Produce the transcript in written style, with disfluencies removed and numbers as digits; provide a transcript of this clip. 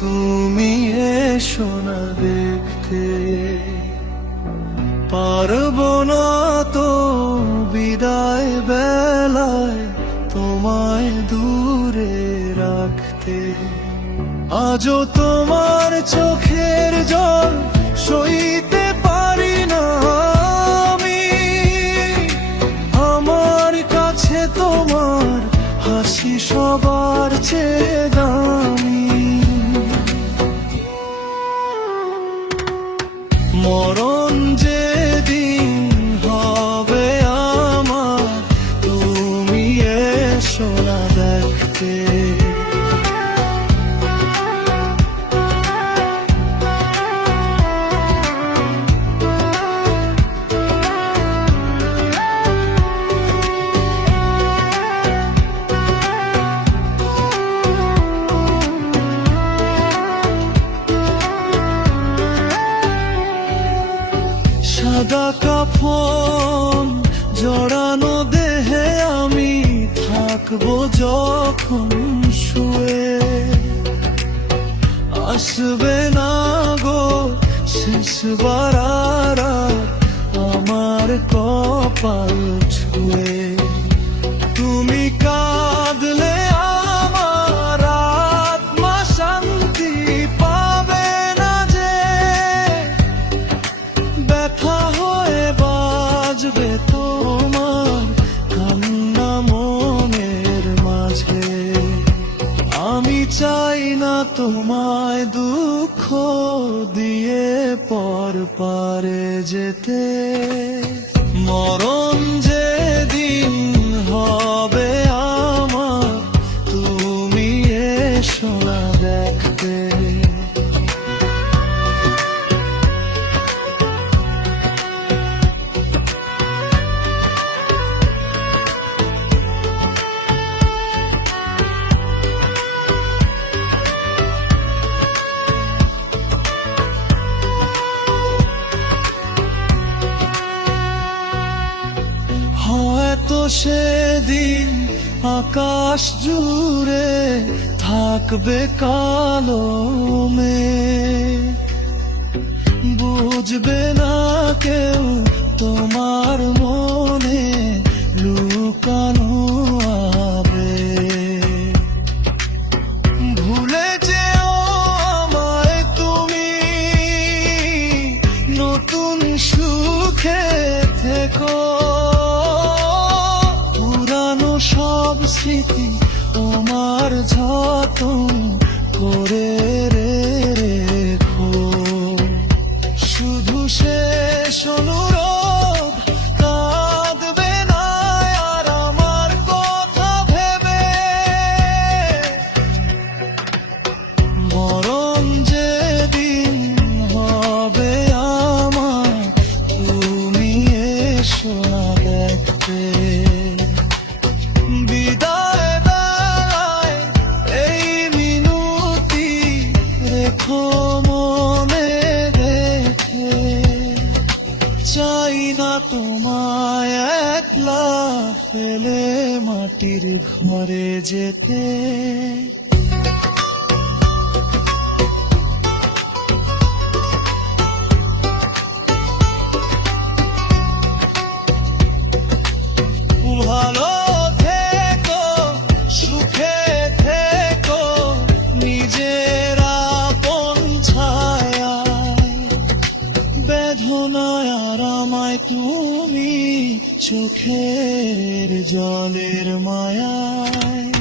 তুমি এসো না দেখতে, পারবো না তো বিদায় বেলায় তোমায় দূরে রাখতে। আজও তোমার চোখের জল সইতে পারি না আমি, আমার কাছে তোমার হাসি সবার চেয়ে দামি। মরণ যেদিন হবে আমার, তুমি এসো না দেখতে। সাদা কাফন জড়ানো দেহে আমি থাকবো যখন শুয়ে, আসবে না গো শেষবার আর আমার কপাল ছুঁয়ে। তুমি কাঁদলে আমার আত্মা শান্তি পাবে না যে, ব্যথা হয়ে বাজবে তোমার কান্না মনের মাঝে। আমি চাই না তোমায় দুঃখ দিয়ে পর পারে যেতে। মরণ যেদিন হবে আমার, তুমি এসো না দেখতে। হয়তো সেদিন আকাশ জুড়ে থাকবে কালো মেঘ, বুঝবে না কেউ তোমার মনে লুকানো আবেগ। ভুলে যেও আমায় তুমি, নতুন সুখে থেকো। সব স্মৃতি তোমার যতন করে রেখো। শুধু শেষ অনুরোধ, কাঁদবে না আর আমার কথা ভেবে। মরণ যেদিন হবে আমার, তুমি এসো না দেখতে। বিদায় বেলায় এই মিনতি রেখো মনে রেখে, চাই না তোমায় একলা ফেলে মাটির ঘরে যেতে। ভালো বেদনায় আর আমায় তুমি চোখের জলের মায়ায়।